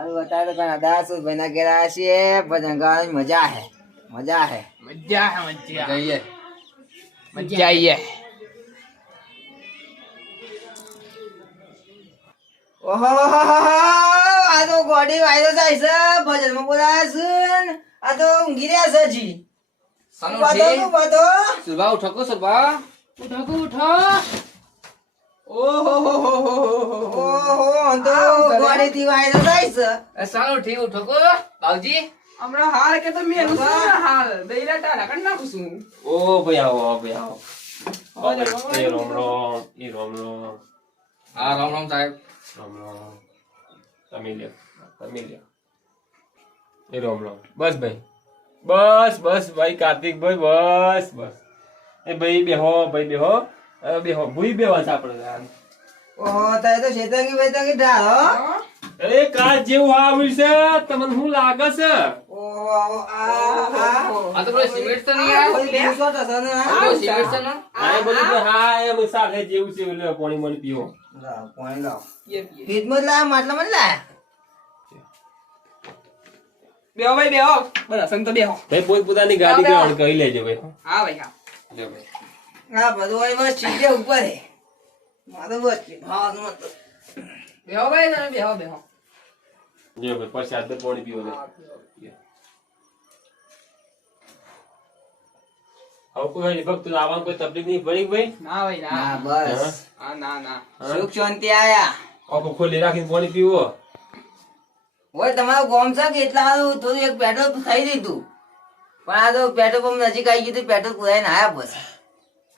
હાલ બતા તો કના દાસ ભાઈના ઘેર આવ્યા છીએ ભજન ગાવાની મજા હે મજા હે મજા હે મજા ગઈએ મજા આઈએ ઓહો આ તો ગોડી વાયરો જાય છે ભજન માં બોલાયા છે ને આ તો ઊંઘી રહ્યા છે જી બાતો સુરભા ઉઠો સુરભા ઉઠો ઓહો તો ગોડી થી વાયરો જાય છે સાલો ઠીક ઉઠો કો બાવજી હમણાં હાલ કે તો મેલું છે હાલ દઈલા ટાડા કર નાખું છું ઓ ભાઈ આવો એ રોમ રોમ હા રામ રામ સાહેબ રામ રામ તમે લ્યો એ રોમ રોમ બસ ભાઈ ભાઈ કાર્તિકભાઈ બસ એ ભાઈ બેહો બેહો ભૂઈ બેવા છે આપણે ઓહો તારે તો શેતાંગી બેતાંગી ઢાળો અરે કાચ જેવું આવ્યું છે તમને શું લાગે છે ઓહો આ તો કોઈ સિમેન્ટ તો નહીં આ સિમેન્ટ તો ના આ બધું તો હા એમ સાલે જેવું છે લે પાણી મણી પીવો પાણી લાવ ફ્રીજમાં લાયા માટલામાં લાયા બેહો ભાઈ બેહો બસ સંતો બેહો ભાઈ પોતાની ગાડી ગ્રાઉન્ડ કહી લેજો ભાઈ હા ભાઈ હા લ્યો ભાઈ હા બધું હોય બસ ચીજે ઉપર હે મારો બસ ભાવ મત બેહો ભાઈ તમે બેહો લ્યો ભાઈ પ્રસાદ તો પાણી પીવો લે આવ કોઈ ભક્ત આવવાનું કોઈ તકલીફ નહીં પડી ભાઈ ના ભાઈ ના હા બસ હા ના સુખ શાંતિ આયા આખો ખોલી રાખીને પાણી પીવો હોય તમારું ગોમ છે કે એટલા થોડું એક પેટ્રોલ થઈ દીધું પણ આ તો પેટ્રોલ પંપ નજીક આવી ગયું પેટ્રોલ પુરાઈને આયા બસ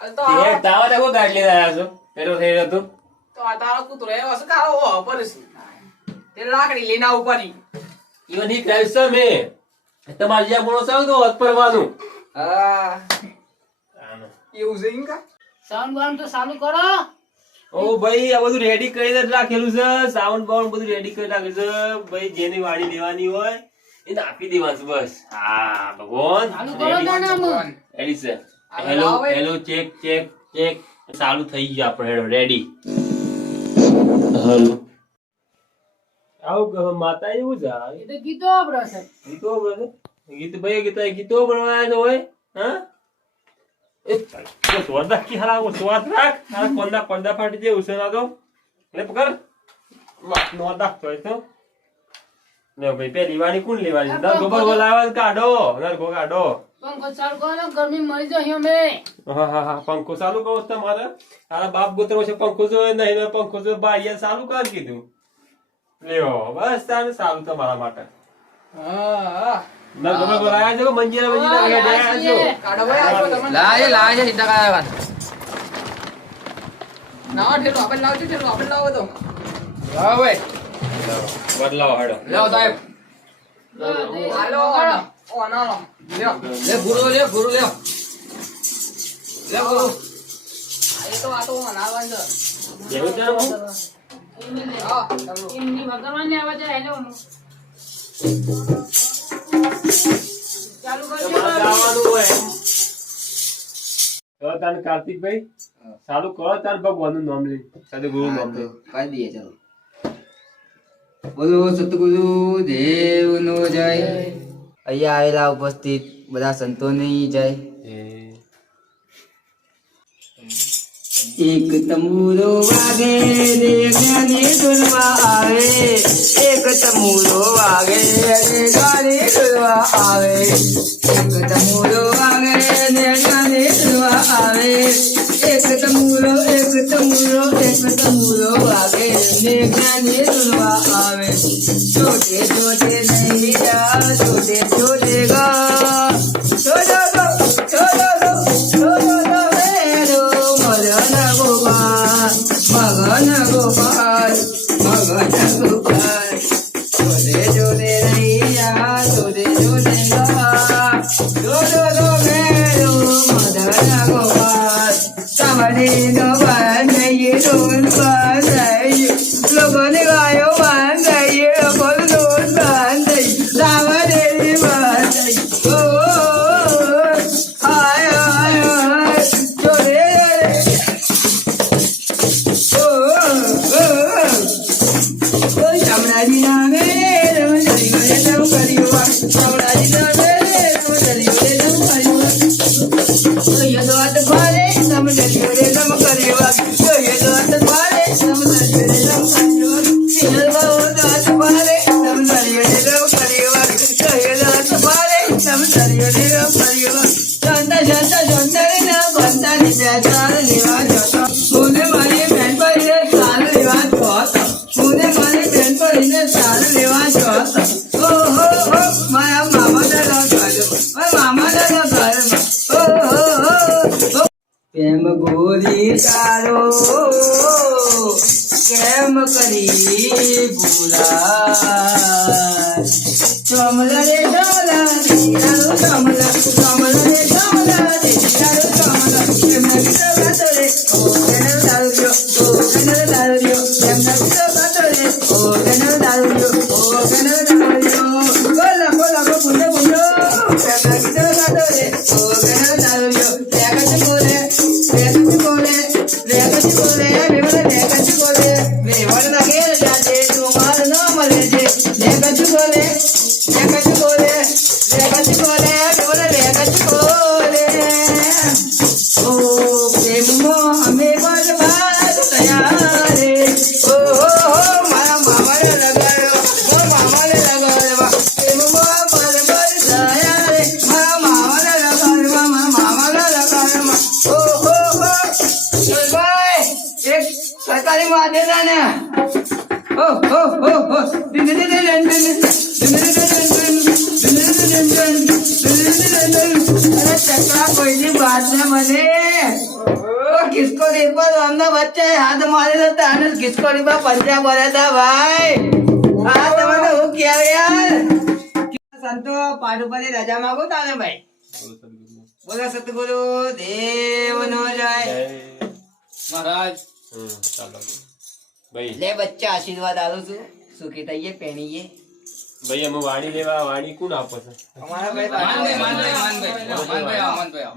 તો એ તાવા તો ગાડી લઈને આવ્યા છો પેલો થઈ રહ્યો તો આ તારો કૂતરો એવો છે કાળો ઓ પરસી તે લાકડી લઈને આવું પડી ઈવન હી ક્રાઇસ છે મે તમાર જ્યાં બોલો છો તો હત પરવાનું હા એવું છે ઇનકા સાઉન્ડ બાઉન્ડ તો ચાલુ કરો. ઓ ભાઈ આ બધું રેડી કરીને જ રાખેલું છે સાઉન્ડ બાઉન્ડ બધું રેડી કરી રાખેલું છે ભાઈ જેની વાડી લેવાની હોય એને આપી દેવાનું બસ હા ભગવાન ચાલુ કરો તાનામાં. રેડી છે હેલો ચેક ચાલુ થઈ ગયું આપણે રેડી હેલો આવું માતા એવું છે એ તો ગીતો બ્રસ ગીતો બોલે ગીત ભાઈ ગીતો બનવાયા છે હોય હા એ સ્વાદ રાખ કે હાલા સ્વાદ રાખ હાલા કોંડા ફાટી દે ઉસના તો લે પકડ નો દાખ તો ને ભાઈ પેલી વાળી કોણ લેવાની ના ગોબર બોલાવા કાઢો ના ગો કાઢો પંખો ચાલુ કરો ગરમી મરી જાય અમે. હા પંખો ચાલુ કરો તમારે હાલા બાપ ગોતરો છે પંખો જો નહીં પંખો જો બારીયા ચાલુ કર કીધું લ્યો બસ તાને સારું તમારા માટે હા ના ગોબર બોલાયા છે મંજીરા લગાડ્યા છો કાઢો ભાઈ આવો તમને લાય સીધા કાઢવા ના ઠેલો આપણે લાવો તો હા ભાઈ બદલાવ હાડો લ્યો સાહેબ હાલો ઓ ના લ્યો લે ગુરુ લે ગુરુ લે ગુરુ આ તો મનાવવાનું છે એવું છે હું હા એમની ભગવાનને આવા જાય હેલો ચાલુ કરજો. જવાનું હોય તો તાન કાર્તિકભાઈ ચાલુ કરો તાર ભગવાનનું નામ લે સદગુરુ નામ લે કરી દઈએ ચાલો બોલો સતગુરુ દેવ નો જય અહીંયા આવેલા ઉપસ્થિત બધા સંતોની જય એક તમુરો વાગે દેખાને ડોલવા આવે એક તમુરો વાગે દેખાને ડોલવા આવે એક તમુરો વાગે દેખાને ડોલવા આવે એક તમુરો વાગે દેખાને ડોલવા આવે છોટે છોટે નહીં જા છોટે ગા છોટો મગન ગોપાલ જોડે નહીં જા જોડે ગા જોડો મેરો મદન ગોપાલ તમારે નો બાંધાઈએ ડોન બાંધાઈએ લોકોને ગાયો બાંધાઈએ લોકોને ડોન બાંધાઈએ રાવણે બાંધાઈએ ઓ હાય જોડે શામળાજી નામે રમ કર્યું વાગ શામળાજી નામે રે રમ દરિયો રે રમ કર્યું વાગ જોઈએ તો હાથ ભારે રમ દરિયો રે રમ કર્યું વાગ જોઈએ તો હાથ ભારે રમ દરિયો રે રમ કર્યું વાગ સિંહલ બાવો તો હાથ ભારે રમ દરિયો રે રમ કર્યું વાગ જોઈએ તો હાથ ભારે રમ દરિયો રે રમ કર્યું વાગ જાનતા જાનતા જાનતા રે ના બનતા ની બેચાર લેવા જતો મુને મારી બેન પરીને ચાલ લેવા જતો મુને મારી બેન પરીને ચાલ લેવા જતો ઓ હો હો મારા મામા દાદા ગાડો મારા મામા દાદા ગાડો ઓ હો હો પ્રેમ ગોરી તારો કેમ કરી ભૂલા ચોમલા રે ચોમલા દીયારો ચોમલા ચોમલા રે ચોમલા દીયારો ચોમલા કેમ નગીતો ગાતો રે ઓ ગણર દારૂ ઓ ગણર દારૂ કેમ નગીતો ગાતો રે ઓ ગણર દારૂ ઓ ગણર દારૂ બોલા બોલા બુંડો બુંડો કેમ નગીતો ગાતો રે ઓ ગણર દારૂ લેગચ બોલે લેગચ બોલે વેવળ લેગચ બોલે વેવળ લાગે જાજે તું માર ન મળે જે લેગચ બોલે લેગચ બોલે લેગચ બોલે વેવળ લેગચ બોલે ઓ પ્રેમો અમે બરબાદ થયા રે ઓ હો હો મારા મામાને લગાડો મામાને લગાડવા પ્રેમો બરબાદ થયા રે મારા મામાને લગાડવા મામાને લગાડવા ઓ હો હો ભાઈ એક સરકારી માધ્યમ ને ઓ હો હો હો अरे चकरा कोई बात है मने किसको रिपा हमने बच्चे हाथ मारे तो तानस किसको रिपा पंजा बोला था भाई हाथ मैंने वो किया यार संतो पाडू पर रजा मांगो ताने भाई बोला सतगुरु देव नो जाए મહારાજ ચાલો ભાઈ ले बच्चा आशीर्वाद आलो सु सुखी तैये पहनिए ભાઈ અમે વાડી લેવા વાડી કોણ આપો છે हमारा भाई માનભાઈ માનભાઈ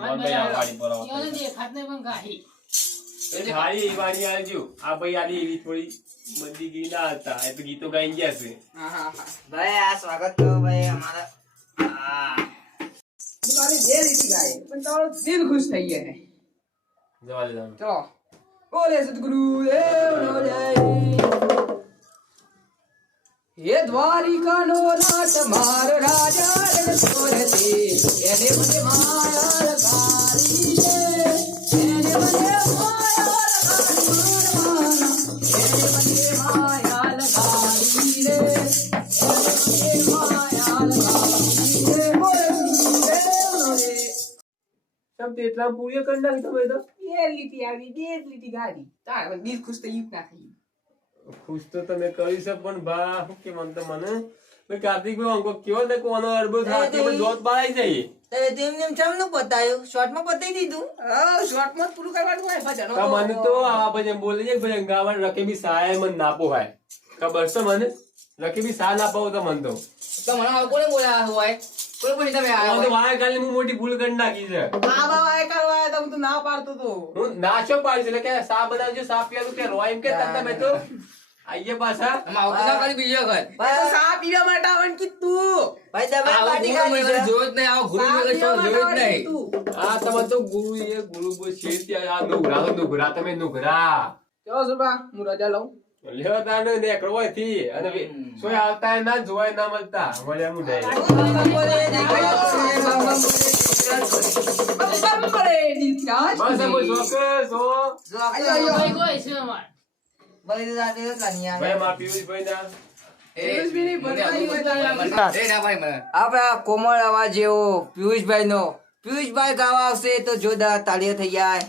માનભાઈ આ વાડી પર આવો યો દેખાત નહીં પણ ગાહી સારી વાડી આલજો આ ભાઈ આલી એવી થોડી મંદી ગઈ ના હતા એ તો ગીતો ગાઈ ગયા છે હા હા હા भाई आ स्वागत तो भाई हमारा तुम्हारी देर इसी गाय पण તમારો દિલ ખુશ થઈ ગયા હે જવા દે ચલો બોલે સદગુરુ દેવ નો જય હે દ્વારિકાનો નાથ માર રાજા રણ સોરતી એને મને માયા લગાડી રે એને મને માયા લગાડી મારવાના એને મને માયા લગાડી રે એને માયા લગાડી રે બોલે સદગુરુ દેવ નો જય સબ તેટલા પૂરી કરી નાખી તમે તો બે લીટી આવી બે લીટી ગાડી તાર દિલ ખુશ થઈ ગયું ના થઈ ખુશ તો તમે કરી છે પણ બા શું કે મન તો મને ભાઈ કાર્તિક ભાઈ અંકો કેવો ને કોનો અરબો થાતી પણ દોત બાળાઈ જાય તેમને ચમનું પતાયું શોર્ટમાં પતાઈ દીધું શોર્ટમાં પૂરું કરવાનું હોય ભજનો તો મને તો આ ભજન બોલે છે ભજન ગાવા રકેબી સહાય મને ના પોહાય ખબર છે મને રકેબી સહાય ના પાવ તો મન તો મને હવે કોને બોલ્યા હોય કોઈ પણ તમે આ તો વાય કાલે હું મોટી ભૂલ કરી નાખી છે આવા કરવા તો તું ના પાડતો તો હું નાશો પાડી એટલે કે સા બનાવજો સા પીવાનું કે રોય એમ કે તમે તો આઈએ પાછા આવું ના કરી બીજો ઘર તો સા પીવા માટે આવન કી તું ભાઈ દબાઈ પાટી ખાલી છે જોત નહીં આવો ગુરુ મેં જોત નહીં આ તમે તો ગુરુ એ ગુરુ બોલ છે ત્યાં આ નુગરા તમે નુગરા ચલો સુરબા હું રજા લઉં લેવા તાને નેકળો હોય થી અને સોય આવતા ના જોવાય ના મળતા મળ્યા મુઢાય બસ બોલ સો ભાઈ કોઈ છે અમાર ભાઈ રાતે કન્યા ભાઈ માં પિયુષભાઈ ના આપણા કોમળ અવાજ જેવો પિયુષભાઈ નો પિયુષભાઈ ગાવા આવશે તો જોરદાર તાળીઓ થઈ જાય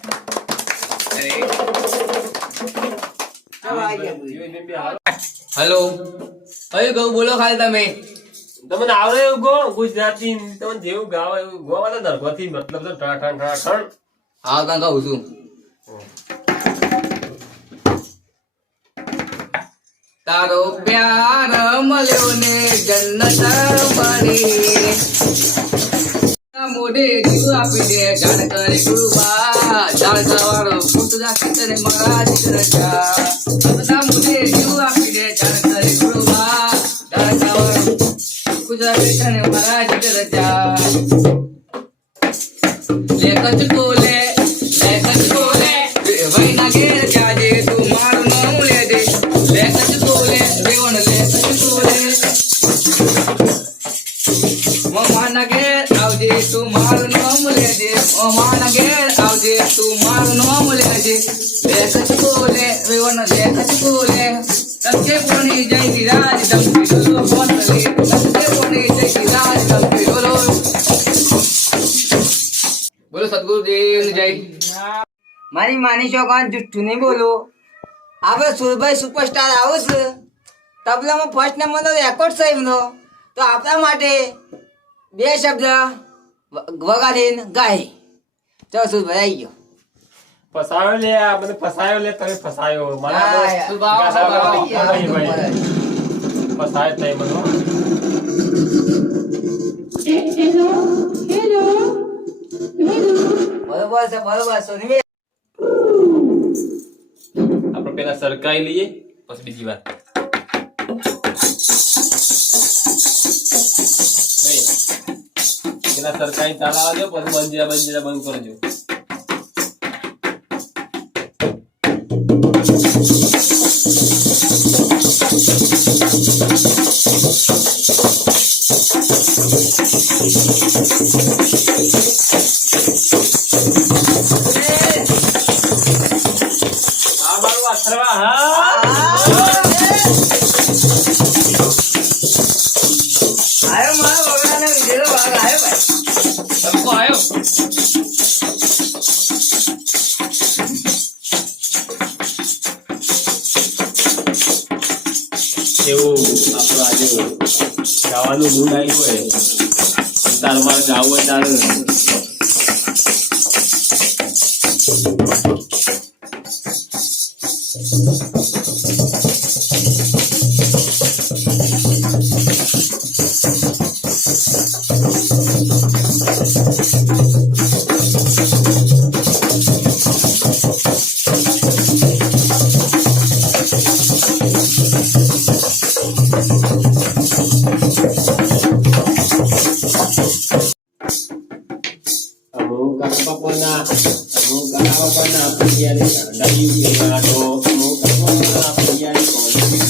હેલો હવે ગૌ બોલો ખાલી તમે તમને આવડે એવું ગો ગુજરાતી તમને જેવું ગાવ એવું ગોવાના દરબારથી મતલબ તો ઠણ હા કાં કહું છું તારો પ્યાર મળ્યો ને જન્નત મળી મોઢે જીવ આપી દે જાણ કરે ગુરુબા જાણ કરવાનો પુતરા ચિત્રે મારા ચિત્ર જા બધા મોઢે જીવ આપી દે જાણ કરે ગુરુબા જાણ કરવાનો કૂતરા બેઠાને મારા જીગર જા લે કચકો લે વૈના ઘેર જાજે તું મારું નામ લેજે લે કચકો લે રેવણ લે કચકો લે મમાના ઘેર આવજે તું મારું નામ લેજે મમાના ઘેર આવજે તું મારું નામ લેજે લે કચકો લે રેવણ લે કચકો લે તકે પોણી જય વિરાજ દમતી ડોલો બોતલે તકે પોણી જય વિરાજ દમતી ડોલો બોલો સદગુરુદેવ જય મારી માની છોકરાને જુઠ્ઠું નહીં બોલો. આપણે સુરભાઈ સુપરસ્ટાર આવો છે તબલામાં ફર્સ્ટ નંબરનો રેકોર્ડ છે એમનો, તો આપણા માટે 2 શબ્દ વગાડીને ગાય. ચલો સુરભાઈ આવી ગયો. ફસાયો લે આ મને ફસાયો લે તમે ફસાયો મને હા, બસ સુભાવ, ગાડા સુભાવ. ભાઈ, ભાઈ. ફસાયો તઈ મને બરોબર છે બરોબર. સોની આપણે પેલા સરકાઈ લઈએ પછી બીજી વાત ભાઈ પેલા સરકાઈ ચાલા આવજો પછી બંજીરા બંધ કરજો. આ બાળું અથડવા હા આયો મારો વગડાનો વિજેલો ભાગ આયો ભાઈ. તબકો આયો એવું આપણું આજે ગાવાનું મૂડ આવ્યું હોય તાર મારે ગાવું હોય તારે અમુક બાપોના પિયારી કાંડાયું કેવાડો અમુક બાપોના પિયારી કોલની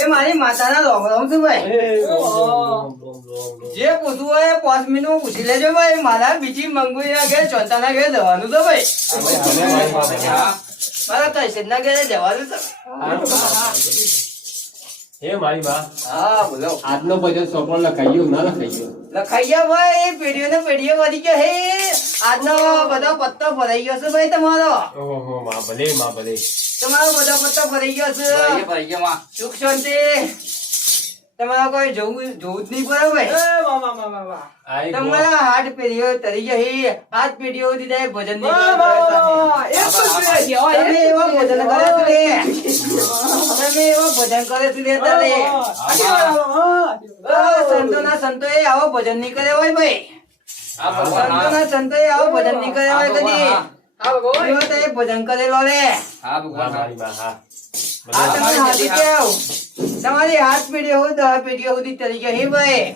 એ મારી માતાના રોમ રોમ છે ભાઈ. જે પૂછવું હોય 5 મિનિટમાં પૂછી લેજો ભાઈ. મારા બીજી મંગુઈના ઘેર ચોથાના ઘેર જવાનું તો ભાઈ. મારા કૈસેટના ઘેરે જવાનું છે. હે મારી માં હા બોલો. આજનો ભજન સોપડો લખાઈ ના લખાઈ ગયો લખાઈ ગયા ભાઈ. પેઢીઓ ને પેઢીઓ વધી ગયો. હે આજનો બધો પત્તો ભરાઈ ગયો છે ભાઈ તમારો. ઓહો માં ભલે તમારો બધો પત્તો ભરાઈ ગયો છે. ભાઈ કે માં સુખ શાંતિ. તમારે કોઈ જોવું જ નહીં પડે ભાઈ. આઈ ગો તમારા 8 પેઢીઓ તરી ગયા. હે 8 પેઢીઓ સુધી થાય ભજન ની તમે એવા ભજન કરે છે રે. તમે એવા ભજન કરે છે રે તારે. સંતોના સંતોએ આવો ભજન નહીં કરે હોય ભાઈ. સંતોના સંતોએ આવો ભજન નહીં કરે હોય કદી. એવો તો એ ભજન કરેલો રે. હા હા ભગવાન મારી માં હા આ તમે હાથી કેવ. તમારી 8 પેઢીઓ હોય 10 પેઢીઓ સુધી તરી ગયા. હે ભાઈ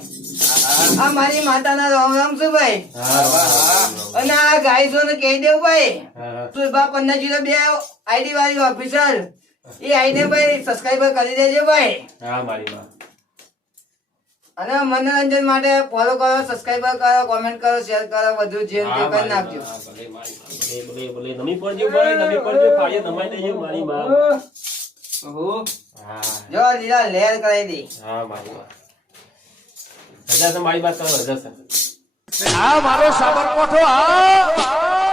આ મારી માતાના રામ રામ છે ભાઈ. અને આ ગાય છો ને કહી દેવું ભાઈ. સુરભા 1502 આઈડી વાળી ઓફિસર એ આઈને ભાઈ સબસ્ક્રાઇબર કરી દેજો ભાઈ. હા મારી માં અને મનોરંજન માટે ફોલો કરો, સબસ્ક્રાઇબર કરો, કોમેન્ટ કરો, શેર કરો, બધું જેમ તે કરી નાખજો. ભલે નમી પડજો ભાઈ નમી પડજો ફાળીએ નમાઈ દેજો મારી માં ઓહો હા જો લીલા લહેર કરાવી દે. હા મારી માં હજાર છે મારી વાત કરો 1000 છે આ મારો સાબરકોઠો આ